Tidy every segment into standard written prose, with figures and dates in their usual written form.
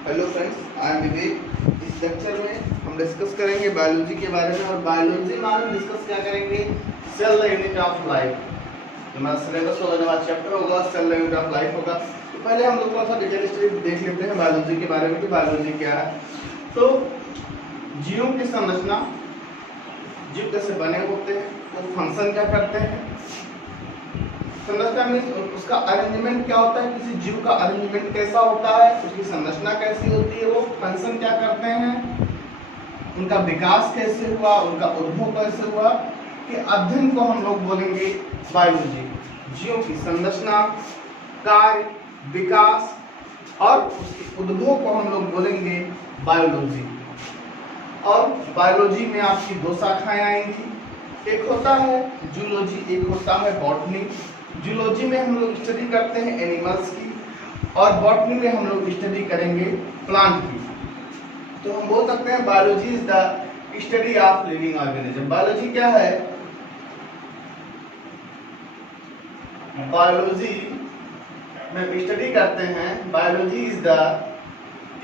Hello friends, I am विवेक। इस lecture में हम डिस्कस करेंगे बायोलॉजी के बारे में। और बायोलॉजी में हम डिस्कस क्या करेंगे? Cell the unit of life. हमारा सिलेबस होगा, हमारा चैप्टर होगा cell the unit of life होगा। तो पहले हम लोग थोड़ा सा डिटेल स्टडी देख लेते हैं बायोलॉजी के बारे में कि बायोलॉजी क्या है। तो जीवों की संरचना, जीव कैसे बने होते हैं, वो फंक्शन क्या करते हैं, संरचना में उसका अरेंजमेंट क्या होता है, किसी जीव का अरेंजमेंट कैसा होता है, उसकी संरचना कैसी होती है, वो फंक्शन क्या करते हैं, उनका विकास कैसे हुआ, उनका उद्भव कैसे हुआ, कि अध्ययन को हम लोग बोलेंगे बायोलॉजी। जीवों की संरचना, कार्य, विकास और उसके उद्भव को हम लोग बोलेंगे बायोलॉजी। और बायोलॉजी में आपकी दो शाखाएं आएंगी, एक होता है जूलॉजी, एक होता है बॉटनी। जूलॉजी में हम लोग स्टडी करते हैं एनिमल्स की और बॉटनी में हम लोग स्टडी करेंगे प्लांट की। तो हम बोल सकते हैं biology is the study of living organism. Biology क्या है? बायोलॉजी में स्टडी करते हैं, biology is the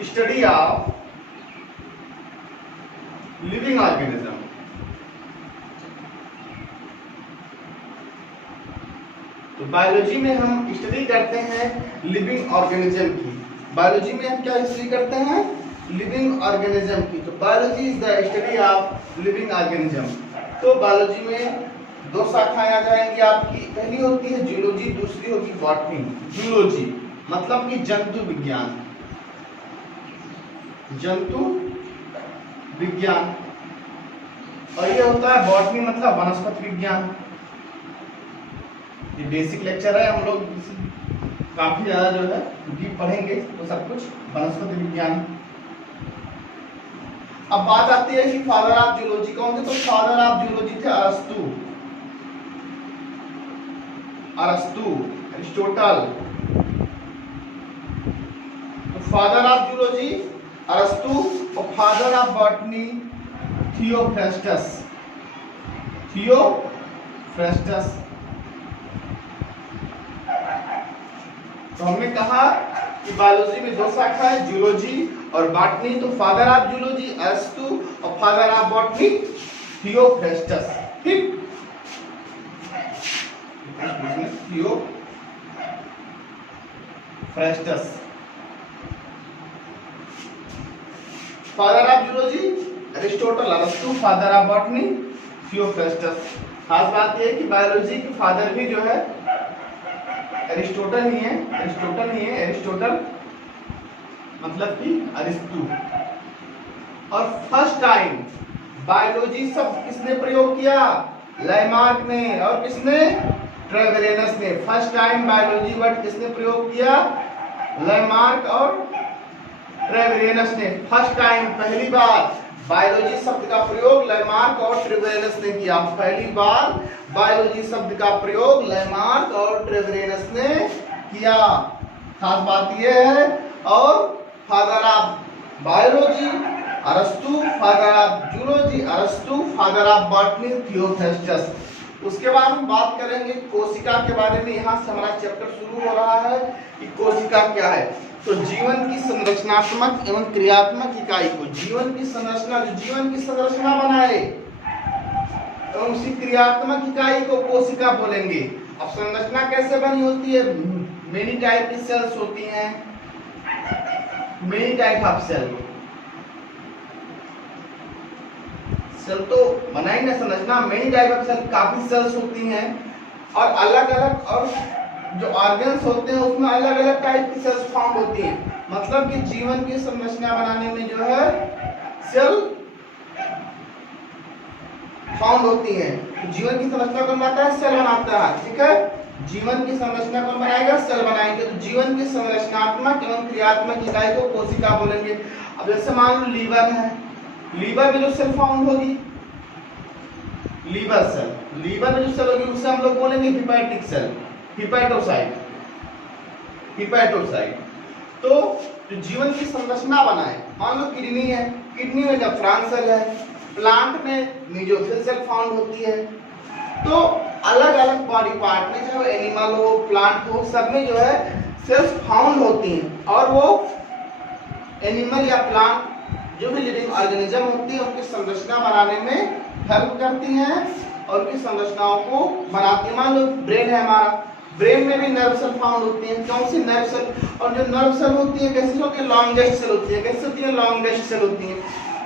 study of living organism. तो बायोलॉजी में हम स्टडी करते हैं लिविंग ऑर्गेनिज्म की। बायोलॉजी में हम क्या स्टडी करते हैं? लिविंग ऑर्गेनिज्म की। तो biology is the study of living organism. तो बायोलॉजी में दो शाखाएं आ जाएंगी आपकी, पहली होती है जूलॉजी, दूसरी होगी बॉटनी। जूलॉजी मतलब कि जंतु विज्ञान, जंतु विज्ञान, और ये होता है बॉटनी मतलब वनस्पति विज्ञान। ये बेसिक लेक्चर है, हम लोग काफी ज्यादा जो है डीप पढ़ेंगे तो सब कुछ वनस्पति विज्ञान। अब बात आती है कि फादर ऑफ जूलॉजी कौन थे? तो फादर ऑफ जूलॉजी थे अरस्तु, अरिस्टोटल। तो फादर ऑफ जूलॉजी अरस्तु और father of botany Theophrastus, Theophrastus. तो हमने कहा कि बायोलॉजी में दो शाखा है, जूलॉजी और बॉटनी। तो फादर ऑफ जूलॉजी अरस्तु और फादर ऑफ बॉटनी थियोफ्रास्टस। ठीक, Theophrastus. Father of zoology Aristotle, अरस्तु, फादर ऑफ बॉटनी थियोफ्रास्टस। खास बात यह है कि बायोलॉजी के फादर भी जो है अरिस्टोटल ही है, अरिस्टोटल मतलब कि अरिस्तु। और फर्स्ट टाइम बायोलॉजी शब्द किसने प्रयोग किया? लैमार्क ने। और किसने? ट्रेवेरेनस ने। फर्स्ट टाइम बायोलॉजी वर्ड किसने प्रयोग किया? लैमार्क और ट्रेवेरेनस ने। फर्स्ट टाइम, पहली बार बायोलॉजी शब्द का प्रयोग लैमार्क और ट्रेवेरेनस ने किया। पहली बार बायोलॉजी शब्द का प्रयोग लैमार्क और ट्रेवेरेनस ने किया। खास बात यह है। और फादर ऑफ बायोलॉजी अरस्तु, फादर ऑफ जूलॉजी अरस्तु, फादर ऑफ बॉटनी थियोफ्रास्टस। उसके बाद हम बात करेंगे कोशिका के बारे में। यहाँ से हमारा चैप्टर शुरू हो रहा है कि कोशिका क्या है। तो जीवन की संरचनात्मक एवं क्रियात्मक इकाई को, जीवन की संरचना, जो जीवन की संरचना बनाए एवं उसी क्रियात्मक इकाई को कोशिका बोलेंगे। अब संरचना कैसे बनी होती है? मेनी टाइप की सेल्स होती हैं, many type of cell. Cell तो बनाएंगे संरचना, मेनी टाइप ऑफ सेल, काफी सेल्स होती हैं और अलग अलग, और जो ऑर्गन्स होते हैं उसमें अलग अलग टाइप की सेल्स फॉर्म होती हैं। मतलब कि जीवन की संरचना बनाने में जो है सेल फाउंड होती हैं। तो जीवन की संरचना कौन बनाता है? सेल बनाता है। ठीक है, जीवन की संरचना कौन बनाएगा? सेल बनाएंगे। तो जीवन की संरचनात्मक एवं क्रियात्मक इकाई को कोशिका बोलेंगे। अब जैसे मान लो लीवर है, लीवर में जो सेल फाउंड होगी, लीवर सेल, लीवर में जो सेल होगी उसे हम लोग बोलेंगे हिपैटिक सेल, हिपैटोसाइट, हिपैटोसाइट। तो जो जीवन की संरचना बनाए, मान लो किडनी है, किडनी में नेफ्रॉन सेल है, प्लांट में मेसोफिल सेल फाउंड होती है। तो अलग अलग बॉडी पार्ट में, चाहे एनिमल हो, प्लांट हो, सब में जो है सेल्स फाउंड होती हैं और वो एनिमल या प्लांट जो भी लिविंग ऑर्गेनिज्म होती है उनकी संरचना बनाने में हेल्प करती हैं और उनकी संरचनाओं को बनाती है। मान लो ब्रेन है हमारा, ब्रेन में भी नर्व सेल फाउंड होती हैं। कौन सी नर्व सेल? और जो नर्व सेल होती है कैसी होती है? लॉन्गेस्ट सेल होती है। कैसी होती है? लॉन्गेस्ट सेल होती है।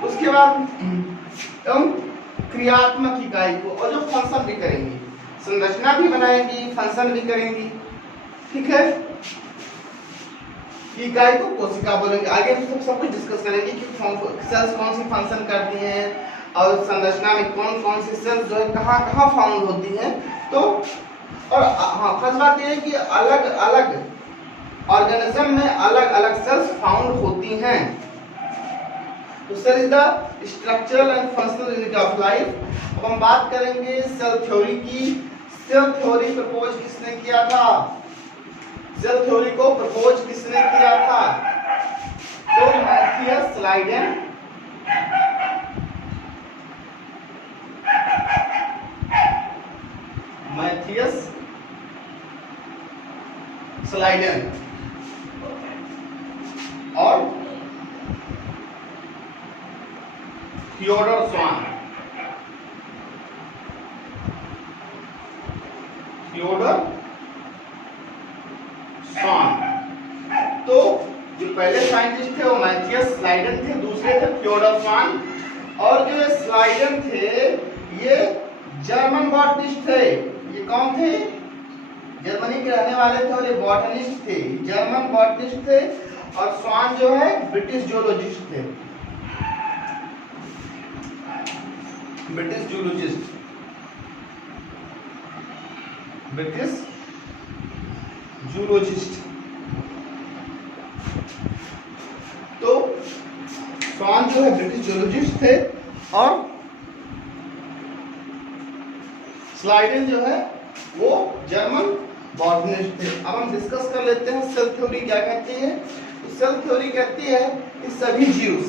उसके बाद एवं क्रियात्मक इकाई को, और जो फंक्शन भी करेंगी, संरचना भी बनाएंगी, फंक्शन भी करेंगी, ठीक है। इकाई को कोशिका बोलेंगे। आगे हम सब कुछ डिस्कस करेंगे कि सेल्स कौन सी फंक्शन करती हैं और संरचना में कौन कौन सी सेल्स जो है कहाँ कहाँ फाउंड होती हैं। तो और हाँ, खास बात यह है कि अलग अलग ऑर्गेनिज्म में अलग अलग सेल्स फाउंड होती हैं। तो cell is the structural and functional unit of life. अब हम बात करेंगे सेल थ्योरी की। सेल थ्योरी प्रपोज किसने किया था? सेल थ्योरी को प्रपोज किसने किया था? तो मैथियस स्लाइडेन। मैथियस स्लाइडेन और थियोडोर स्वान। थियोडोर स्वान। तो जो पहले साइंटिस्ट थे वो मैथियस स्लाइडेन थे, दूसरे थे थियोडोर स्वान। और जो स्लाइडेन थे ये जर्मन बॉटनिस्ट थे। ये कौन थे? जर्मनी के रहने वाले थे और ये बॉटनिस्ट थे, जर्मन बॉटनिस्ट थे। और स्वान जो है ब्रिटिश जूलॉजिस्ट थे, ब्रिटिश जूलॉजिस्ट, ब्रिटिश जूलॉजिस्ट। तो स्वान जो है ब्रिटिश जूलॉजिस्ट थे और स्लाइडेन जो है वो जर्मन बॉटनिस्ट थे। अब हम डिस्कस कर लेते हैं सेल थ्योरी क्या कहती है। तो सेल थ्योरी कहती है कि सभी जीव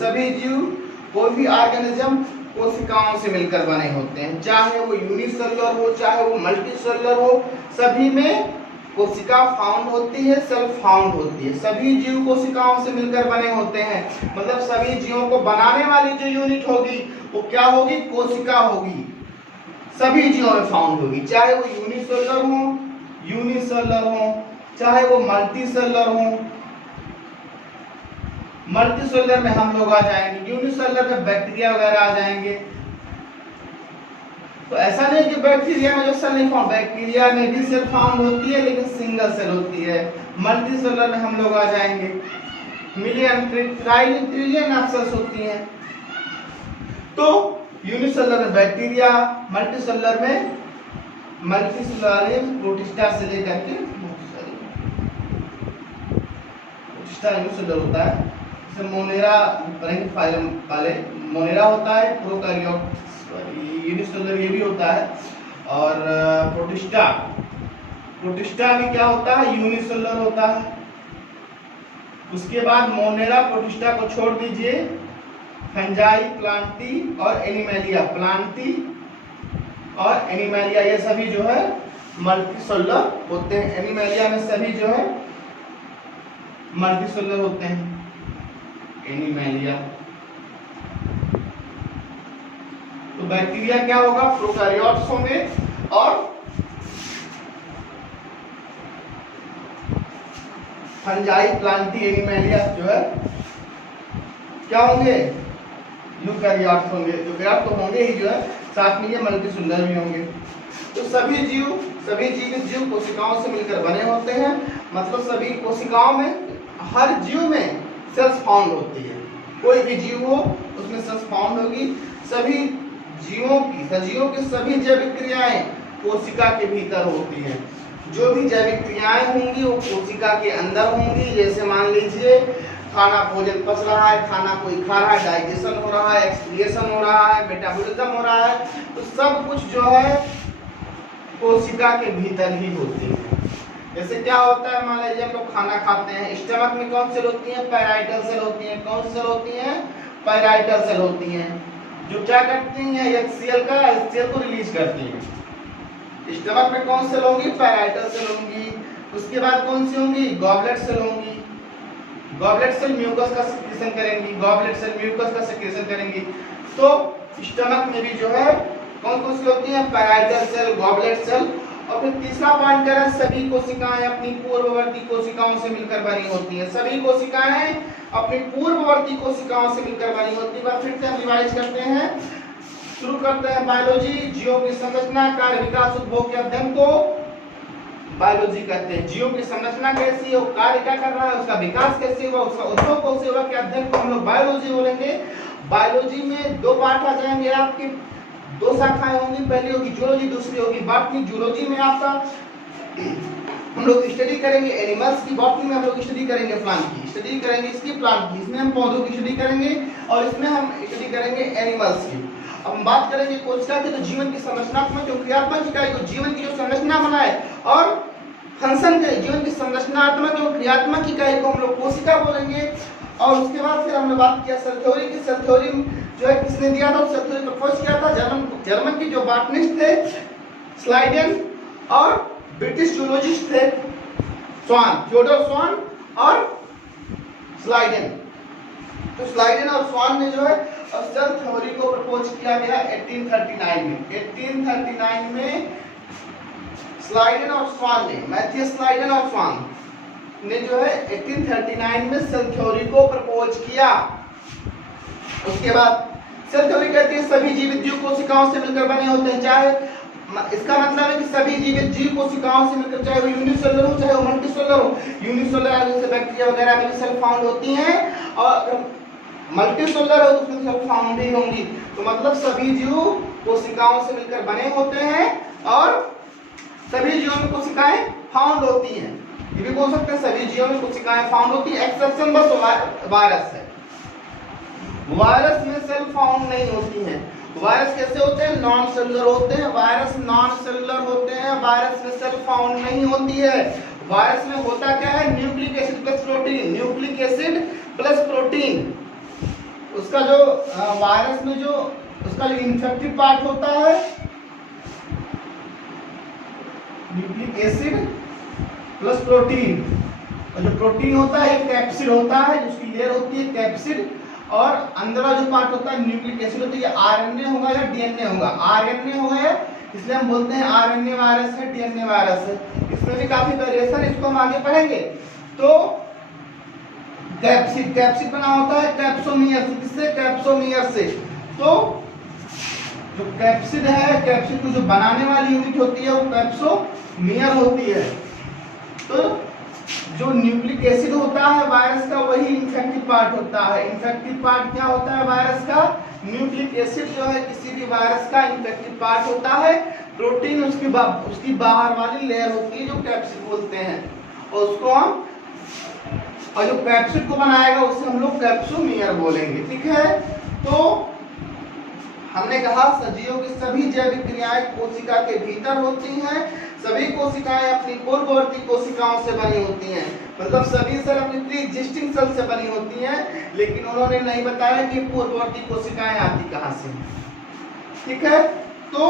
कोई भी ऑर्गेनिज्म कोशिकाओं से मिलकर बने होते हैं, चाहे वो यूनिसेलुलर हो चाहे वो मल्टीसेलुलर हो, सभी में कोशिका फाउंड होती है, सेल फाउंड होती है। सभी जीव कोशिकाओं से मिलकर बने होते हैं, मतलब सभी जीवों को बनाने वाली जो यूनिट होगी वो क्या होगी? कोशिका होगी। सभी जीवों में फाउंड होगी, चाहे वो यूनिसेलुलर हो चाहे वो मल्टीसेलुलर हो। मल्टीसेलुलर में हम लोग आ जाएंगे, यूनिसेलुलर में बैक्टीरिया वगैरह आ जाएंगे। तो ऐसा नहीं कि बैक्टीरिया में जो सेल नहीं फाउंड, बैक्टीरिया में भी सेल फाउंड होती है लेकिन सिंगल सेल होती है। मल्टीसेलुलर में हम लोग आ जाएंगे, मिलियन ट्रिलियन ऑफ सेल्स होती हैं। तो यूनिसेलुलर में बैक्टीरिया, मल्टीसेलुलर में प्रोटिस्टा से लेकर के प्रोटिस्टा यूनिसेलुलर होता है। जैसे मोनेरा फाइलम वाले मोनेरा होता है, प्रोकैरियोट यूनिसेलुलर ये भी होता है। और प्रोटिस्टा भी क्या होता है? यूनिसेलुलर होता है। उसके बाद मोनेरा प्रोटिस्टा को छोड़ दीजिए, फंजाई, प्लांटी और एनिमेलिया, प्लांटी और एनिमेलिया ये सभी जो है मल्टीसेलुलर होते हैं। एनिमेलिया में सभी जो है मल्टीसेलुलर होते हैं। एनिमेलिया तो बैक्टीरिया क्या होगा? प्रोकैरियोट्स होंगे और फंजाई, प्लांटी, एनिमेलिया जो है क्या होंगे? यूकैरियोट्स होंगे। यूकैरियोट तो होंगे ही जो है, साथ में ये मल्टीसेलुलर भी होंगे। तो सभी जीवित जीव कोशिकाओं से मिलकर बने होते हैं, मतलब सभी कोशिकाओं में, हर जीव में सेल्स फाउंड होती है। कोई भी जीव हो उसमें सेल्स फाउंड होगी। सभी सजीवों की सभी जैविक क्रियाएं कोशिका के भीतर होती हैं। जो भी जैविक क्रियाएं होंगी वो कोशिका के अंदर होंगी। जैसे मान लीजिए खाना, भोजन पच रहा है, खाना कोई खा रहा है, डाइजेशन हो रहा है, एक्सक्रिएशन हो रहा है, मेटाबॉलिज्म हो रहा है, तो सब कुछ जो है कोशिका के भीतर ही होती है। जैसे क्या होता है, मान लीजिए हम लोग खाना खाते हैं, स्टमक में कौन सेल होती है? पैराइटल सेल होती है। कौन सी सेल होती है? पैराइटल सेल होती हैं, जो क्या करती हैं? HCl को रिलीज करती हैं। स्टमक में कौन सेल होंगी? पैराइटल सेल होंगी। उसके बाद कौन सी होंगी? गॉबलेट सेल होंगी। गॉबलेट सेल म्यूकस का सेक्रेशन करेंगी, गॉबलेट सेल म्यूकस का सेक्रेशन करेंगी। तो स्टमक में भी जो है कौन कौन सी होती है, पैराइटल सेल, गॉबलेट सेल। और फिर तीसरा पॉइंट कह रहा है सभी कोशिकाएं अपनी पूर्ववर्ती कोशिकाओं से मिलकर बनी होती हैं। सभी कोशिकाएं अपनी पूर्ववर्ती कोशिकाओं से मिलकर बनी होती है। फिर से हम रिवाइज करते हैं, शुरू करते हैं बायोलॉजी। जीवों की संरचना, कार्य, विकास, उपभोग के अध्ययन को बायोलॉजी कहते हैं। जीवों की संरचना कैसी है, वो कार्य क्या कर रहा है, उसका विकास कैसे हुआ, उसका उपभोग कैसे हुआ के अध्ययन को हम लोग बायोलॉजी बोलेंगे। बायोलॉजी में दो पार्ट आ जाएंगे आपके, दो शाखाएं होंगी, पहली होगी जूलॉजी, दूसरी होगी बॉटनी। जूलॉजी में आपका हम लोग स्टडी करेंगे एनिमल्स की, बॉटनी में हम लोग स्टडी करेंगे प्लांट की, स्टडी करेंगे इसकी प्लांट की। इसमें हम पौधों की स्टडी करेंगे और इसमें हम स्टडी करेंगे एनिमल्स की। अब हम बात करेंगे कोशिका की, तो जीवन की संरचनात्मक जो क्रियात्मक इकाई को जीवन की जो संरचना बनाए और फंक्शन के जीवन की संरचनात्मक और क्रियात्मक इकाई को हम लोग कोशिका बोलेंगे। और उसके बाद फिर हमने बात किया सेल थ्योरी की। सेल थ्योरी जो है किसने दिया था, सेल थ्योरी प्रपोज किया था जर्मन की जो बॉटनिस्ट थे स्लाइडेन, और ब्रिटिश जूलॉजिस्ट थे स्वान, थियोडोर स्वान और स्लाइडेन। तो स्लाइडेन और स्वान ने जो है सेल थ्योरी को प्रपोज किया गया 1839 में। 1839 में स्लाइडेन और स्वान ने, मैथियस स्लाइडेन और स्वान ने जो है 1839 में सेल थ्योरी को प्रपोज किया। उसके बाद सेल थ्योरी कहती है सभी जीवित जीव कोशिकाओं से मिलकर बने होते हैं। चाहे इसका मतलब है कि सभी जीवित जीव कोशिकाओं से मिलकर, चाहे वो यूनिसेलुलर हो चाहे वो मल्टीसेलुलर हो। यूनिसेलुलर जैसे बैक्टीरिया वगैरह में सेल फाउंड होती हैं, और मल्टीसेलुलर हो तो उसमें सेल फाउंड भी होंगी। तो मतलब सभी जीव कोशिकाओं से मिलकर बने होते हैं और सभी जीवों में कोशिकाएं फाउंड होती हैं। ये भी बोल सकते हैं सभी जीवों में कोशिकाएं फाउंड होती है, एक्सेप्शन बस वायरस है। वायरस में सेल फाउंड नहीं होती हैं। वायरस कैसे होते हैं, नॉन सेलुलर होते हैं। वायरस नॉन सेलुलर होते हैं, वायरस में सेल फाउंड नहीं होती है। वायरस में होता क्या है, nucleic acid plus protein, nucleic acid plus protein. उसका जो वायरस में जो उसका जो इन्फेक्टिव पार्ट होता है न्यूक्लिक एसिड प्लस प्रोटीन, और जो प्रोटीन होता है कैप्सिड होता है, जिसकी लेयर होती है कैप्सिड, और अंदर वाला जो पार्ट होता है न्यूक्लिक एसिड होता है। ये आरएनए होगा या डीएनए होगा, आरएनए होगा, इसलिए हम बोलते हैं आरएनए वायरस है, डीएनए वायरस है। इसमें भी काफी वेरिएशन, इसको हम आगे पढ़ेंगे। तो कैप्सिड, कैप्सिड बना होता है कैप्सोमियर से, किससे, कैप्सोमियर से। तो जो कैप्सिड है, कैप्सिड को जो बनाने वाली यूनिट होती है वो कैप्सोमियर होती है। तो जो न्यूक्लिक एसिड होता है वायरस का, वही इन्फेक्टिव पार्ट होता है। इन्फेक्टिव पार्ट क्या होता है वायरस का, न्यूक्लिक एसिड जो है किसी भी वायरस का इन्फेक्टिव पार्ट होता है। प्रोटीन उसकी बाहर वाली लेयर होती है जो कैप्सिड बोलते हैं, और उसको हम, और जो कैप्सिड को बनाएगा उसे हम लोग कैप्सोमियर बोलेंगे। ठीक है, तो हमने कहा सजीवों की सभी जैविक क्रियाएं कोशिका के भीतर होती हैं। सभी कोशिकाएं अपनी पूर्ववर्ती कोशिकाओं से बनी होती हैं, मतलब सभी सेल अपनी प्री एग्जिस्टिंग सेल से बनी होती हैं, लेकिन उन्होंने नहीं बताया कि पूर्ववर्ती कोशिकाएं आती कहां से। ठीक है, तो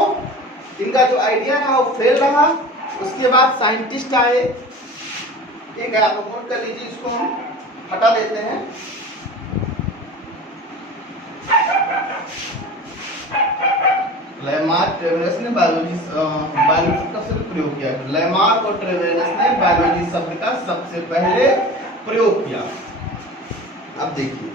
इनका जो आइडिया रहा वो फेल रहा। उसके बाद साइंटिस्ट आए, ठीक है, आप नोट कर लीजिए, इसको हम हटा देते हैं। लेमार्क, ट्रेवेनस ने बायोलॉजी का सबसे प्रयोग किया। लेमार्क और ट्रेवेनस ने बायोलॉजी शब्द का सबसे पहले प्रयोग किया। अब देखिए